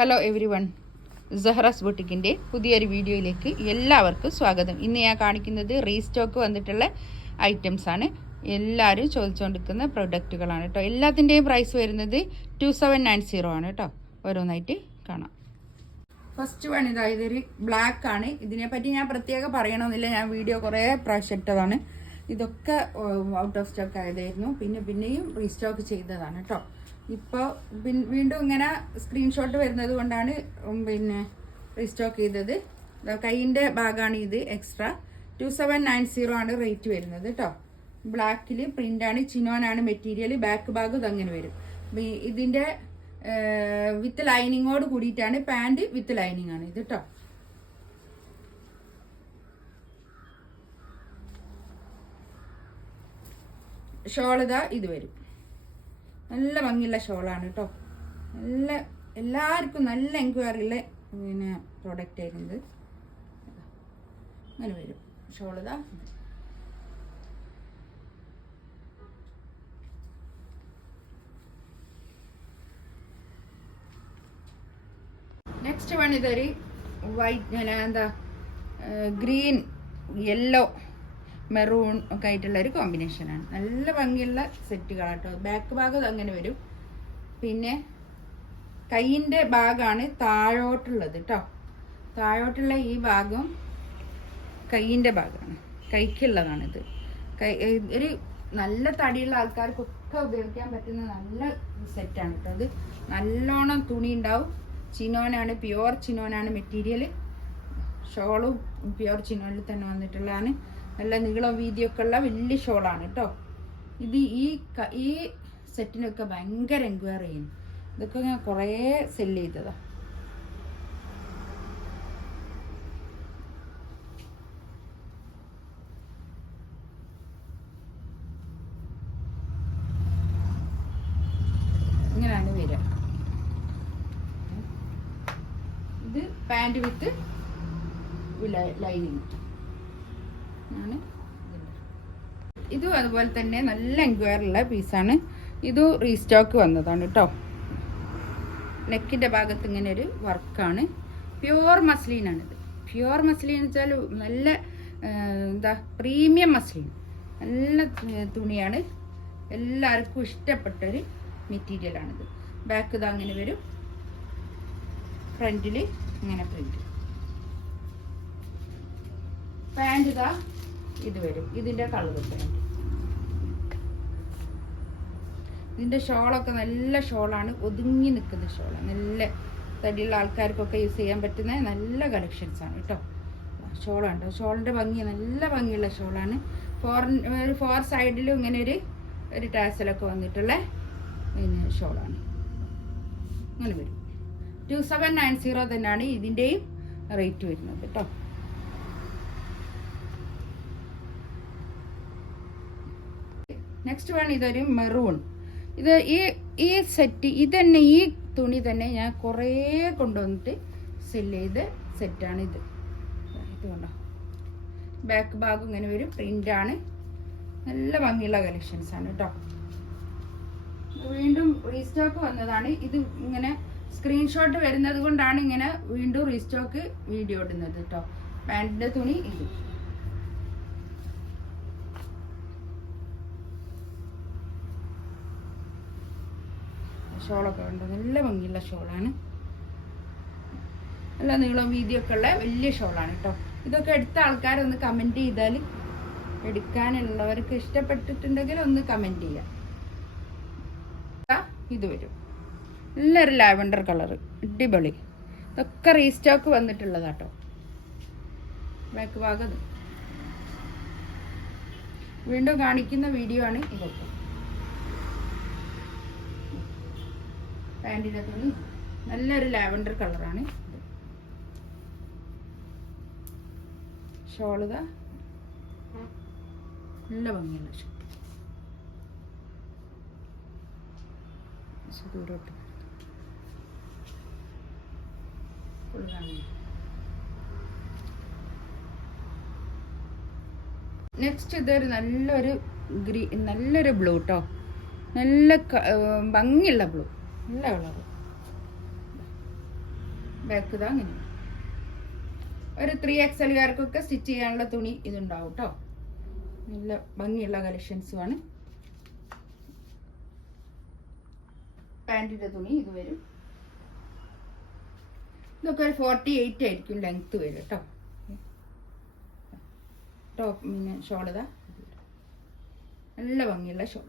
Hello everyone Sehra's ബൊട്ടിക്കിന്റെ പുതിയൊരു വീഡിയോയിലേക്ക് എല്ലാവർക്കും സ്വാഗതം. ഇന്ന് ഞാൻ കാണിക്കുന്നത് റീസ്റ്റോക്ക് വന്നിട്ടുള്ള ഐറ്റംസ് ആണ്. എല്ലാവരും ചോദിച്ചുകൊണ്ടിരിക്കുന്ന പ്രൊഡക്റ്റുകളാണ് കേട്ടോ. എല്ലാത്തിന്റെയും പ്രൈസ് വരുന്നത് ടു സെവൻ നയൻ സീറോ ആണ് കേട്ടോ. ഓരോന്നായിട്ട് കാണാം. ഫസ്റ്റ് വൺ ഇതാ ഇതൊരു ബ്ലാക്ക് ആണ്. ഇതിനെപ്പറ്റി ഞാൻ പ്രത്യേകം പറയണമെന്നില്ല ഞാൻ വീഡിയോ കുറേ പ്രാവശ്യം ഇട്ടതാണ്. ഇതൊക്കെ ഔട്ട് ഓഫ് സ്റ്റോക്ക് ആയതായിരുന്നു. പിന്നെ പിന്നെയും റീസ്റ്റോക്ക് ചെയ്തതാണ് കേട്ടോ. ഇപ്പോൾ വീണ്ടും ഇങ്ങനെ സ്ക്രീൻഷോട്ട് വരുന്നത് കൊണ്ടാണ് പിന്നെ റീസ്റ്റോക്ക് ചെയ്തത്. കൈയിന്റെ ഭാഗമാണ് ഇത് extra two seven nine zero ആണ് റേറ്റ് വരുന്നത് കേട്ടോ ബ്ലാക്കിൽ പ്രിന്റാണ് ചിനോനാണ് മെറ്റീരിയൽ ബാക്ക് ഭാഗം ഇതങ്ങനെ വരും. ഇതിന്റെ വിത്ത് ലൈനിങ്ങോട് കൂടിയിട്ടാണ് പാന്റ് വിത്ത് ലൈനിങ് ആണ് ഇത് കേട്ടോ ഷോളിത ഇത് വരും. നല്ല ഭംഗിയുള്ള ഷോളാണ് കേട്ടോ നല്ല എല്ലാവർക്കും നല്ല എൻക്വയറി ഉള്ള പിന്നെ പ്രോഡക്റ്റ് ആയിരുന്നത്. അങ്ങനെ വരും. ഷോൾ ഇതാ. നെക്സ്റ്റ് വൺ ഇതൊരു വൈറ്റ് എന്താ ഗ്രീൻ യെല്ലോ മെറൂൺ ഒക്കെ ആയിട്ടുള്ള ഒരു കോമ്പിനേഷനാണ് നല്ല ഭംഗിയുള്ള സെറ്റുകളാട്ടോ ബാക്ക് ഭാഗം അങ്ങനെ വരും. പിന്നെ കൈയിന്റെ ഭാഗമാണ് താഴോട്ടുള്ളത് കേട്ടോ താഴോട്ടുള്ള ഈ ഭാഗം കൈയിന്റെ ഭാഗമാണ്. കൈക്കുള്ളതാണിത്. കൈ ഒരു നല്ല തടിയുള്ള ആൾക്കാർക്കൊക്കെ ഉപയോഗിക്കാൻ പറ്റുന്ന നല്ല സെറ്റാണ് കേട്ടോ അത് നല്ലോണം തുണി ഉണ്ടാവും. ചിനോനാണ് പ്യുവർ ചിനോനാണ് മെറ്റീരിയൽ ഷോളും പ്യുവർ ചിനോനിൽ തന്നെ വന്നിട്ടുള്ളതാണ്. നല്ല നീളം വീതിയൊക്കെ ഉള്ള വലിയ ഷോളാണ് കേട്ടോ ഇത് ഈ ഈ സെറ്റിനൊക്കെ ഭയങ്കര എൻക്വയറി ചെയ്യുന്നു ഇതൊക്കെ ഞാൻ കുറേ സെൽ ചെയ്തതാ. ഇങ്ങനെയാണ് വരിക ഇത് പാന്റ് വിത്ത് ലൈനിങ് ഇതും അതുപോലെ തന്നെ നല്ല എൻക്വയറി ഉള്ള പീസാണ്. ഇത് റീസ്റ്റോക്ക് വന്നതാണ് കേട്ടോ നെക്കിന്റെ ഭാഗത്ത് ഇങ്ങനെ ഒരു വർക്കാണ്. പ്യുവർ മസ്ലീനാണിത്. പ്യുവർ മസ്ലീൻ വെച്ചാൽ നല്ല എന്താ പ്രീമിയം മസ്ലീൻ. നല്ല തുണിയാണ്. എല്ലാവർക്കും ഇഷ്ടപ്പെട്ടൊരു മെറ്റീരിയലാണിത്. ബാക്ക് ഇത് അങ്ങനെ വരും. ഫ്രണ്ടിൽ ഇങ്ങനെ പ്രിന്റ്. പാന്റ് ഇതാ ഇത് വരും. ഇതിന്റെ കളർ ഇത്രയുണ്ട് ഇതിന്റെ ഷോളൊക്കെ നല്ല ഷോളാണ്. ഒതുങ്ങി നിൽക്കുന്ന ഷോള. നല്ല തടിയുള്ള ആൾക്കാർക്കൊക്കെ യൂസ് ചെയ്യാൻ പറ്റുന്ന നല്ല കളക്ഷൻസ് ആണ് കേട്ടോ. ഷോളുണ്ട് ഷോളിന്റെ ഭംഗി നല്ല ഭംഗിയുള്ള ഷോളാണ്. ഫോർ ഒരു ഫോർ സൈഡിലും ഇങ്ങനെ ഒരു ഒരു ടാസലൊക്കെ വന്നിട്ടുള്ള പിന്നെ ഷോളാണ്. അങ്ങനെ വരും. ടു സെവൻ നയൻ സീറോ തന്നെയാണ് ഇതിന്റെയും റേറ്റ് വരുന്നത് കേട്ടോ. നെക്സ്റ്റ് വൺ ഇതൊരു മെറൂൺ ഇത് ഈ ഈ സെറ്റ് ഇത് തന്നെ ഈ തുണി തന്നെ ഞാൻ കുറേ കൊണ്ടുവന്നിട്ട് സെൽ ചെയ്ത് സെറ്റാണ് ഇത്. ഇത് കൊണ്ടോ? ബാക്ക് ഭാഗം ഇങ്ങനെ വരും പ്രിന്റാണ് നല്ല ഭംഗിയുള്ള കളക്ഷൻസ് ആണ് കേട്ടോ വീണ്ടും റീസ്റ്റോക്ക് വന്നതാണ്. ഇത് ഇങ്ങനെ സ്ക്രീൻഷോട്ട് വരുന്നത് കൊണ്ടാണ് ഇങ്ങനെ വീണ്ടും റീസ്റ്റോക്ക് വീഡിയോ ഇടുന്നത് കേട്ടോ പാന്റിന്റെ തുണി ഇത്. ഷോളൊക്കെ ഉണ്ട് നല്ല ഭംഗിയുള്ള ഷോളാണ്. നല്ല നീളം വീതിയൊക്കെ ഉള്ള വലിയ ഷോളാണ് കേട്ടോ ഇതൊക്കെ എടുത്ത ആൾക്കാരൊന്ന് കമന്റ് ചെയ്താൽ എടുക്കാനുള്ളവർക്ക് ഇഷ്ടപ്പെട്ടിട്ടുണ്ടെങ്കിൽ ഒന്ന് കമന്റ് ചെയ്യാം. ഇത് വരും. നല്ലൊരു ലാവൻഡർ കളർ അടിപൊളി. ഇതൊക്കെ റീസ്റ്റോക്ക് വന്നിട്ടുള്ളതാട്ടോ ബാക്ക് ഭാഗം വീണ്ടും കാണിക്കുന്ന വീഡിയോ ആണ് ഇതൊക്കെ. പാന്റിന്റെ തുണി നല്ലൊരു ലാവൻഡർ കളറാണ് ഷോളുക. നല്ല ഭംഗിയുള്ള ദൂരോട്ട്. നെക്സ്റ്റ് ഇതൊരു നല്ലൊരു ഗ്രീ നല്ലൊരു ബ്ലൂ കേട്ടോ നല്ല ഭംഗിയുള്ള ബ്ലൂ. നല്ല കളറ് ബാക്ക് ഇതാ അങ്ങനെ. ഒരു ത്രീ എക്സലുകാർക്കൊക്കെ സ്റ്റിച്ച് ചെയ്യാനുള്ള തുണി ഇതുണ്ടാവും കേട്ടോ നല്ല ഭംഗിയുള്ള കളക്ഷൻസുമാണ് പാന്റിന്റെ തുണി ഇത് വരും. ഇതൊക്കെ ഒരു ഫോർട്ടി എയ്റ്റ് ആയിരിക്കും ലെങ്ത് വരും കേട്ടോ ടോപ്പ് പിന്നെ ഷോൾ ഇതാ. നല്ല ഭംഗിയുള്ള ഷോൾ.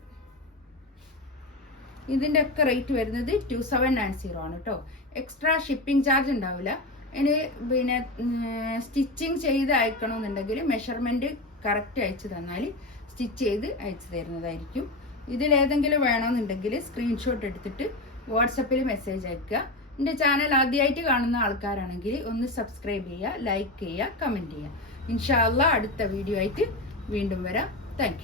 ഇതിന്റെ ഒക്കെ റേറ്റ് വരുന്നത് ടു സെവൻ നയൻ സീറോ ആണ് കേട്ടോ എക്സ്ട്രാ ഷിപ്പിംഗ് ചാർജ് ഉണ്ടാവില്ല. ഇനി പിന്നെ സ്റ്റിച്ചിങ് ചെയ്ത് അയക്കണമെന്നുണ്ടെങ്കിൽ മെഷർമെന്റ് കറക്റ്റ് അയച്ചു തന്നാൽ സ്റ്റിച്ച് ചെയ്ത് അയച്ചു തരുന്നതായിരിക്കും. ഇതിലേതെങ്കിലും വേണമെന്നുണ്ടെങ്കിൽ സ്ക്രീൻഷോട്ട് എടുത്തിട്ട് വാട്സപ്പിൽ മെസ്സേജ് അയക്കുക. എന്റെ ചാനൽ ആദ്യമായിട്ട് കാണുന്ന ആൾക്കാരാണെങ്കിൽ ഒന്ന് സബ്സ്ക്രൈബ് ചെയ്യുക ലൈക്ക് ചെയ്യുക കമന്റ് ചെയ്യുക. ഇൻഷാല്ല അടുത്ത വീഡിയോ ആയിട്ട് വീണ്ടും വരാം. താങ്ക്